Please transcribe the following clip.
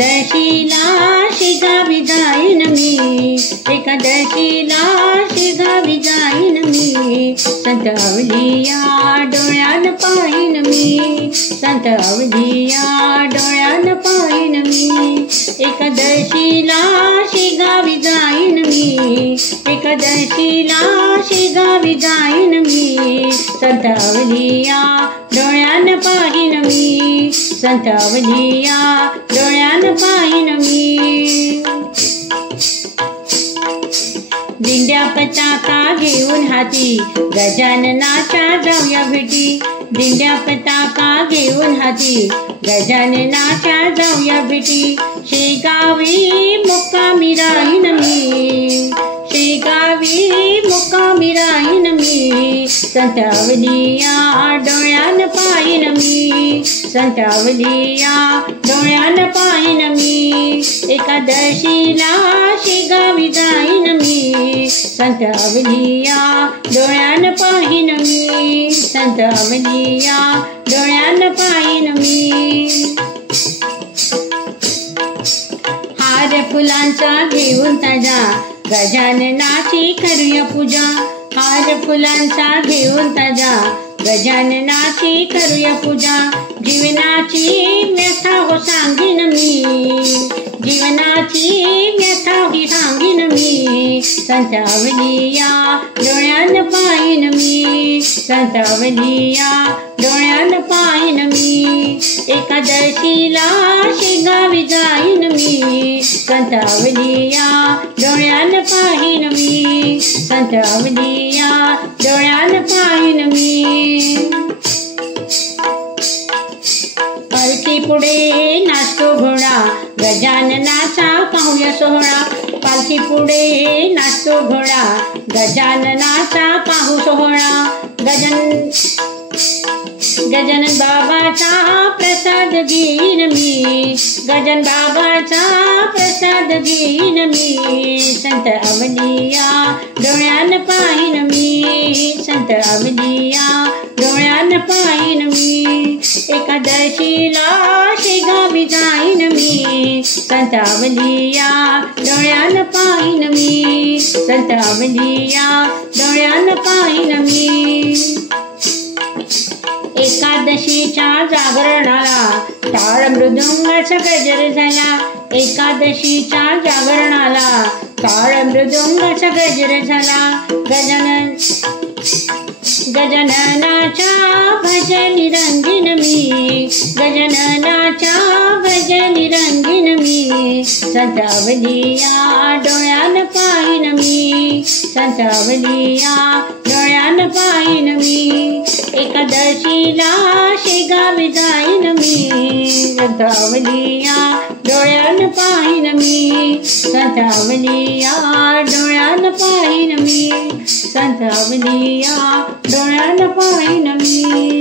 एकादशीला शेगावी जाईन मी, एकादशीला शेगावी जाईन मी, संत अवलिया डोळ्यान पाहीन मी, संत अवलिया डोळ्यान पाहीन मी, एकादशीला शेगावी जाईन मी, एकादशीला शेगावी जाईन मी, संत अवलिया डोळ्यान पाहीन मी, संत अवलिया डोळ्यान पाहीन मी. दिंड्या पताका घेऊन हाती गजाननाच्या जाऊया भेटी, दिंड्या पताका घेऊन हाती गजाननाच्या जाऊया भेटी, शेगावी मुक्कामी राहीन मी, शेगावी मुक्कामी राहीन मी, संत अवलिया डोळ्यान पाहीन मी, संत अवलिया डोळ्यान पाहीन मी, एकादशीला शेगावी जाईन मी, संत अवलिया डोळ्यान पाहीन मी, संत अवलिया डोळ्यान पाहीन मी. हार फुलांचा घेऊन ताजा गजाननाची करूया पूजा, हार फुलांचा घेऊन ताजा गजाननाची करूया पूजा, जीवनाची व्यथा हो सांगीन मी, जीवनाची व्यथा ही सांगीन मी, संत अवलिया डोळ्यान पाहीन मी, संत अवलिया डोळ्यान पाहीन मी, एकादशीला शेगावी जाईन मी, संत अवलिया डोळ्यान पाहीन मी, संत अवलिया डोळ्यान पाहीन मी. पालखी पुढे नाचतो घोडा गजाननाचा पाहूया सोहळा, पालखी पुढे नाचतो घोडा गजाननाचा पाहू सोहळा, गजानन बाबाचा प्रसाद घेईन मी, गजानन बाबाचा प्रसाद घेईन मी, संत अवलिया डोळ्यान पाहीन मी, संत अवलिया डोळ्यान पाहीन मी, एकादशीला शेगावी जाईन मी, संत अवलिया डोळ्यान पाहीन मी, संत अवलिया डोळ्यान पाहीन मी. एकादशीच्या जागरणाला टाळ मृदुंगाचा गजर झाला, एकादशीच्या जागरणाला टाळ मृदुंगाचा गजर झाला, गजाननाच्या भजनी रंगीन मी, गजाननाच्या भजनी रंगीन मी, संत अवलिया डोळ्यान पाहीन मी, संत अवलिया डोळ्यान पाहीन मी, एकादशीला शेगावी जाईन मी, संत अवलिया डोळ्यान पाहीन मी, संत अवलिया डोळ्यान पाहीन मी, संत अवलिया डोळ्यान पाहीन मी.